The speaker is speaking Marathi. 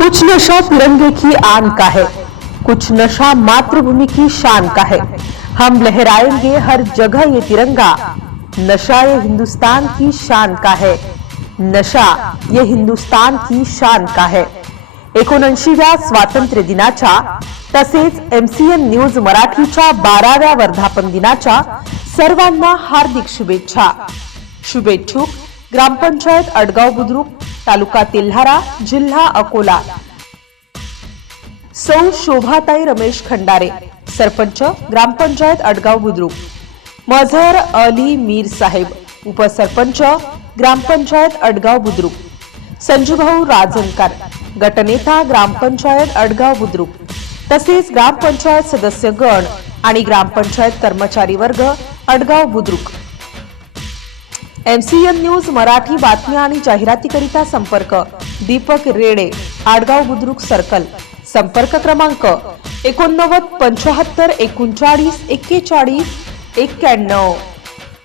कुछ नशा तिरंगे की आन का है कुछ नशा मातृभूमि की शान का है। हम लहराएंगे हर जगह ये तिरंगा नशा ये हिंदुस्तान की शान का है नशा ये हिंदुस्तान की शान का है। एकोणऐंशीव्या स्वातंत्र्य दिनाच्या तसेच एम सी एन न्यूज मराठीच्या बाराव्या वर्धापन दिनाच्या सर्वांना हार्दिक शुभेच्छा। शुभेच्छुक ग्रामपंचायत अडगाव बुद्रुक तालुका तेल्हारा जिल्हा अकोला. सौ शोभाताई रमेश खंडारे सरपंच ग्रामपंचायत अडगाव बुद्रुक. मझहर अली मीर साहेब उपसरपंच ग्रामपंचायत अडगाव बुद्रुक. संजूभाऊ राजनकर गटनेता ग्रामपंचायत अडगाव बुद्रुक. तसेच ग्रामपंचायत सदस्य गण आणि ग्रामपंचायत कर्मचारी वर्ग अडगाव बुद्रुक. एमसीएन न्यूज मराठी बातम्या आणि जाहिरातीकरिता संपर्क. दीपक रेडे आडगाव बुद्रुक सर्कल. संपर्क क्रमांक एकोणनव्वद पंचाहत्तर एकोणचाळीस एक्केचाळीस एक्क्याण्णव.